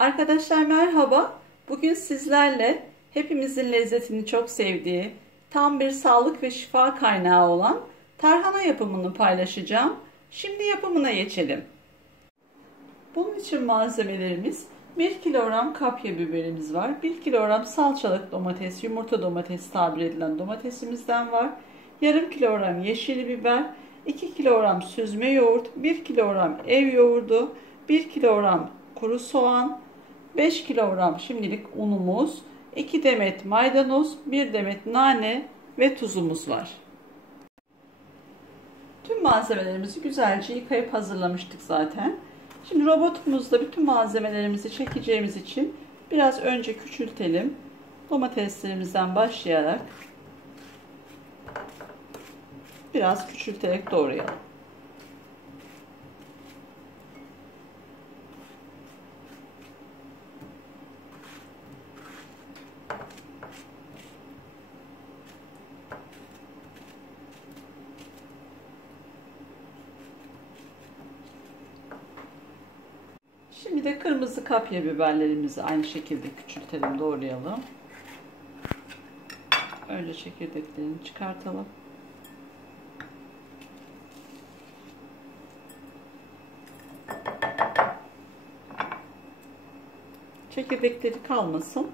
Arkadaşlar merhaba. Bugün sizlerle hepimizin lezzetini çok sevdiği, tam bir sağlık ve şifa kaynağı olan tarhana yapımını paylaşacağım. Şimdi yapımına geçelim. Bunun için malzemelerimiz 1 kilogram kapya biberimiz var. 1 kilogram salçalık domates, yumurta domates tabir edilen domatesimizden var. Yarım kilogram yeşil biber, 2 kilogram süzme yoğurt, 1 kilogram ev yoğurdu, 1 kilogram kuru soğan, 5 kilogram şimdilik unumuz, 2 demet maydanoz, 1 demet nane ve tuzumuz var. Tüm malzemelerimizi güzelce yıkayıp hazırlamıştık zaten. Şimdi robotumuzda bütün malzemelerimizi çekeceğimiz için biraz önce küçültelim. Domateslerimizden başlayarak biraz küçülterek doğrayalım. Şimdi de kırmızı kapya biberlerimizi aynı şekilde küçültelim, doğrayalım. Önce çekirdeklerini çıkartalım. Çekirdekleri kalmasın.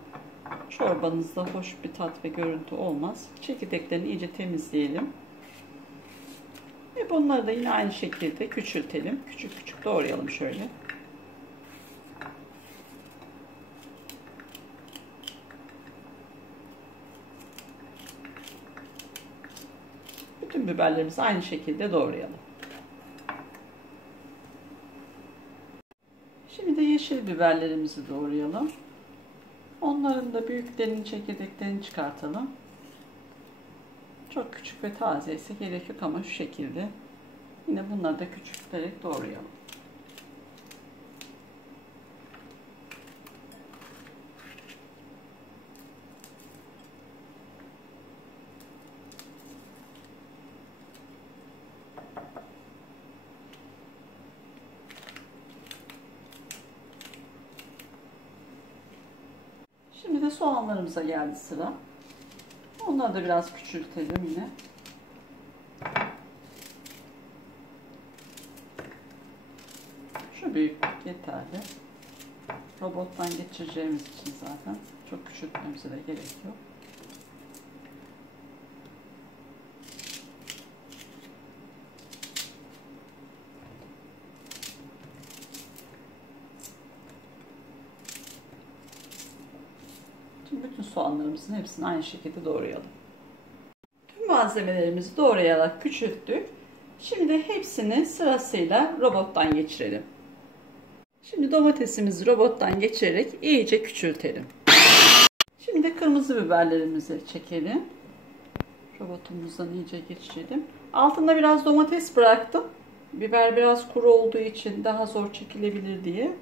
Çorbanızda hoş bir tat ve görüntü olmaz. Çekirdeklerini iyice temizleyelim. Ve bunları da yine aynı şekilde küçültelim. Küçük küçük doğrayalım şöyle. Bütün biberlerimizi aynı şekilde doğrayalım. Şimdi de yeşil biberlerimizi doğrayalım. Onların da büyüklerinin çekirdeklerini çıkartalım. Çok küçük ve taze ise gerek yok ama şu şekilde. Yine bunları da küçülterek doğrayalım. Şimdi de soğanlarımıza geldi sıra. Onları da biraz küçültelim yine. Şu büyüklük yeterli. Robottan geçireceğimiz için zaten çok küçültmemize de gerek yok. Şimdi bütün soğanlarımızın hepsini aynı şekilde doğrayalım. Tüm malzemelerimizi doğrayarak küçülttük. Şimdi de hepsini sırasıyla robottan geçirelim. Şimdi domatesimizi robottan geçirerek iyice küçültelim. Şimdi de kırmızı biberlerimizi çekelim. Robotumuzdan iyice geçirelim. Altında biraz domates bıraktım. Biber biraz kuru olduğu için daha zor çekilebilir diye.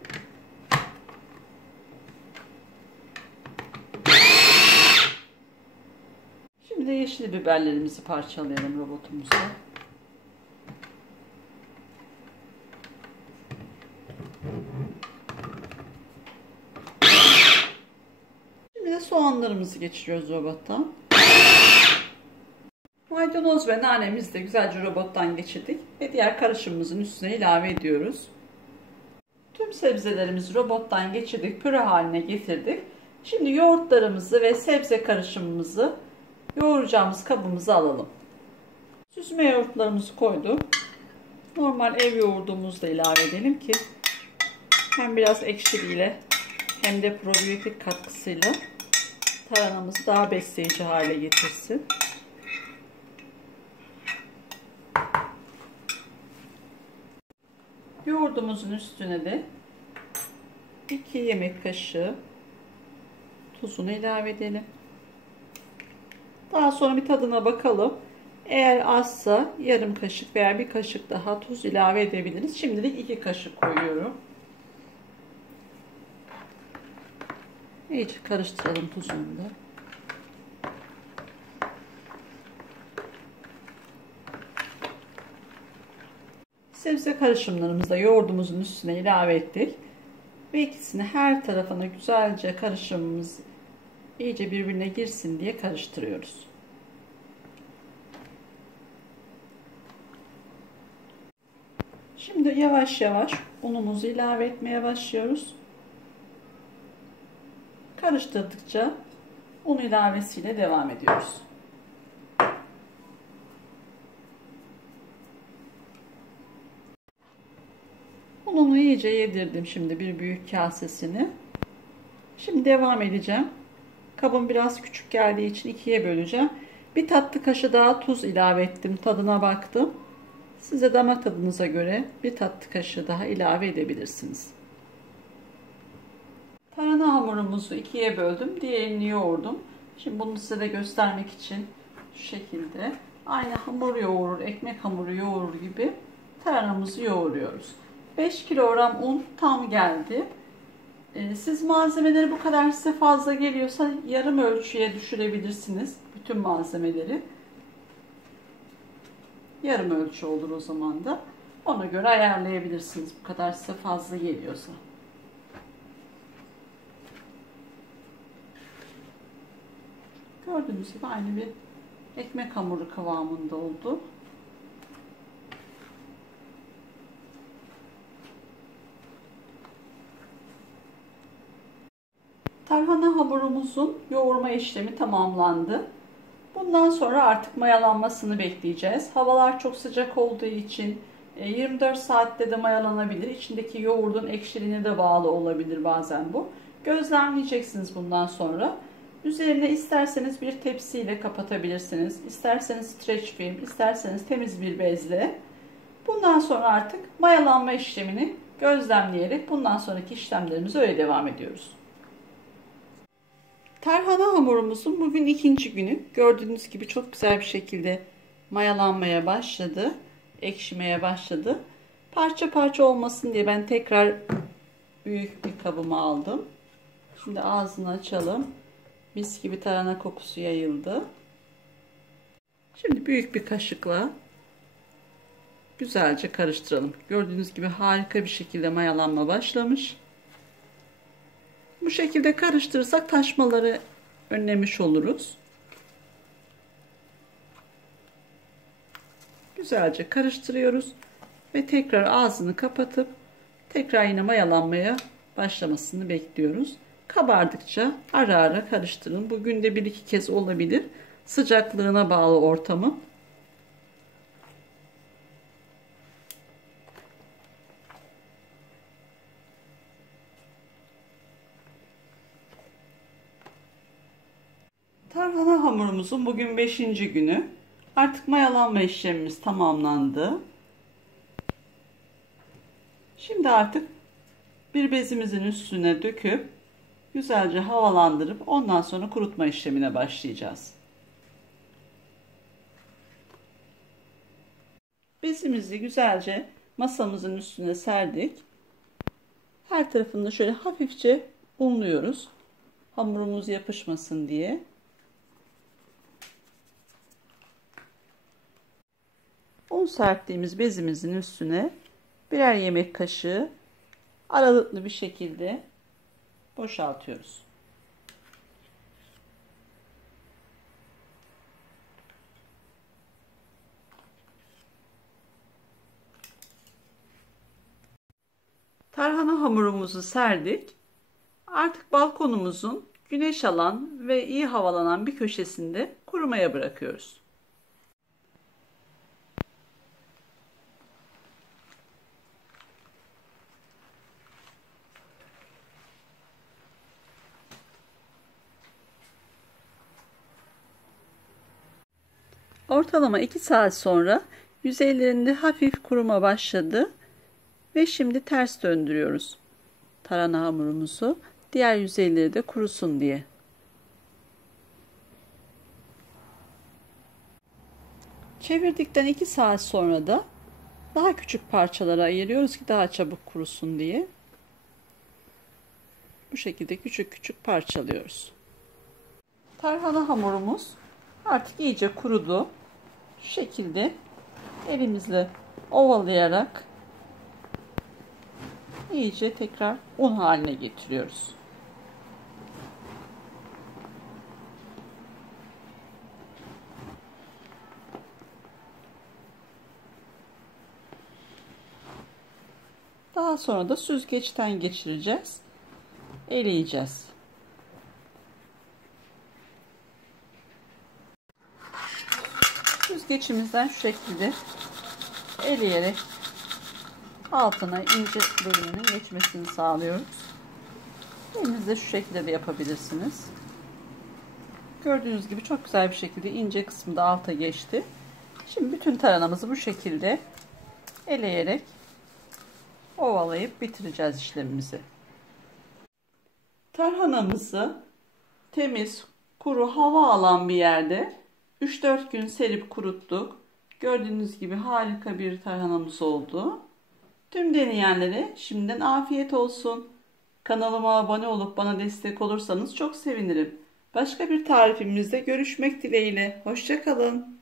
Şimdi de yeşil biberlerimizi parçalayalım robotumuzda. Şimdi de soğanlarımızı geçiriyoruz robottan. Maydanoz ve nanemizi de güzelce robottan geçirdik ve diğer karışımımızın üstüne ilave ediyoruz. Tüm sebzelerimizi robottan geçirdik, püre haline getirdik. Şimdi yoğurtlarımızı ve sebze karışımımızı yoğuracağımız kabımıza alalım. Süzme yoğurtlarımızı koyduk. Normal ev yoğurdumuzu da ilave edelim ki hem biraz ekşiliğiyle hem de probiyotik katkısıyla tarhanamızı daha besleyici hale getirsin. Yoğurdumuzun üstüne de 2 yemek kaşığı tuzunu ilave edelim. Daha sonra bir tadına bakalım. Eğer azsa yarım kaşık veya bir kaşık daha tuz ilave edebiliriz. Şimdilik 2 kaşık koyuyorum. İyice karıştıralım tuzunu da. Sebze karışımlarımızı da yoğurdumuzun üstüne ilave ettik. Ve ikisini her tarafına güzelce karışımımız iyice birbirine girsin diye karıştırıyoruz. Şimdi yavaş yavaş unumuzu ilave etmeye başlıyoruz. Karıştırdıkça un ilavesiyle devam ediyoruz. Unumu iyice yedirdim şimdi bir büyük kasesini. Şimdi devam edeceğim. Kabım biraz küçük geldiği için ikiye böleceğim. Bir tatlı kaşığı daha tuz ilave ettim. Tadına baktım. Siz de damak tadınıza göre bir tatlı kaşığı daha ilave edebilirsiniz. Tarhana hamurumuzu ikiye böldüm. Diğerini yoğurdum. Şimdi bunu size de göstermek için şu şekilde aynı hamur yoğurur, ekmek hamuru yoğurur gibi tarhanamızı yoğuruyoruz. 5 kilogram un tam geldi. Siz malzemeleri bu kadar size fazla geliyorsa yarım ölçüye düşürebilirsiniz. Bütün malzemeleri. Yarım ölçü olur o zaman da. Ona göre ayarlayabilirsiniz bu kadar size fazla geliyorsa. Gördüğünüz gibi aynı bir ekmek hamuru kıvamında oldu. Tarhana hamurumuzun yoğurma işlemi tamamlandı. Bundan sonra artık mayalanmasını bekleyeceğiz. Havalar çok sıcak olduğu için 24 saatte de mayalanabilir. İçindeki yoğurdun ekşiliğine de bağlı olabilir bazen bu. Gözlemleyeceksiniz bundan sonra. Üzerine isterseniz bir tepsiyle kapatabilirsiniz. İsterseniz streç film, isterseniz temiz bir bezle. Bundan sonra artık mayalanma işlemini gözlemleyerek bundan sonraki işlemlerimize öyle devam ediyoruz. Tarhana hamurumuzun bugün ikinci günü. Gördüğünüz gibi çok güzel bir şekilde mayalanmaya başladı. Ekşimeye başladı. Parça parça olmasın diye ben tekrar büyük bir kabıma aldım. Şimdi ağzını açalım. Mis gibi tarhana kokusu yayıldı. Şimdi büyük bir kaşıkla güzelce karıştıralım. Gördüğünüz gibi harika bir şekilde mayalanma başlamış. Bu şekilde karıştırırsak taşmaları önlemiş oluruz. Güzelce karıştırıyoruz ve tekrar ağzını kapatıp tekrar yine mayalanmaya başlamasını bekliyoruz. Kabardıkça ara ara karıştırın. Bugün de bir iki kez olabilir. Sıcaklığına bağlı ortamı. Tarhana hamurumuzun bugün 5. günü. Artık mayalanma işlemimiz tamamlandı. Şimdi artık bir bezimizin üstüne döküp güzelce havalandırıp ondan sonra kurutma işlemine başlayacağız. Bezimizi güzelce masamızın üstüne serdik. Her tarafını şöyle hafifçe unluyoruz. Hamurumuz yapışmasın diye. Un serptiğimiz bezimizin üstüne birer yemek kaşığı aralıklı bir şekilde boşaltıyoruz. Tarhana hamurumuzu serdik. Artık balkonumuzun güneş alan ve iyi havalanan bir köşesinde kurumaya bırakıyoruz. Ortalama 2 saat sonra yüzeylerinde hafif kuruma başladı ve şimdi ters döndürüyoruz tarhana hamurumuzu, diğer yüzeyleri de kurusun diye. Çevirdikten 2 saat sonra da daha küçük parçalara ayırıyoruz ki daha çabuk kurusun diye. Bu şekilde küçük küçük parçalıyoruz. Tarhana hamurumuz artık iyice kurudu. Şu şekilde elimizle ovalayarak iyice tekrar un haline getiriyoruz. Daha sonra da süzgeçten geçireceğiz. Eleyeceğiz. Süzgeçimizden şu şekilde eleyerek altına ince bölümünün geçmesini sağlıyoruz. Elinizde şu şekilde de yapabilirsiniz. Gördüğünüz gibi çok güzel bir şekilde ince kısmı da alta geçti. Şimdi bütün tarhanamızı bu şekilde eleyerek ovalayıp bitireceğiz işlemimizi. Tarhanamızı temiz, kuru, hava alan bir yerde 3-4 gün serip kuruttuk. Gördüğünüz gibi harika bir tarhanamız oldu. Tüm deneyenlere şimdiden afiyet olsun. Kanalıma abone olup bana destek olursanız çok sevinirim. Başka bir tarifimizde görüşmek dileğiyle. Hoşça kalın.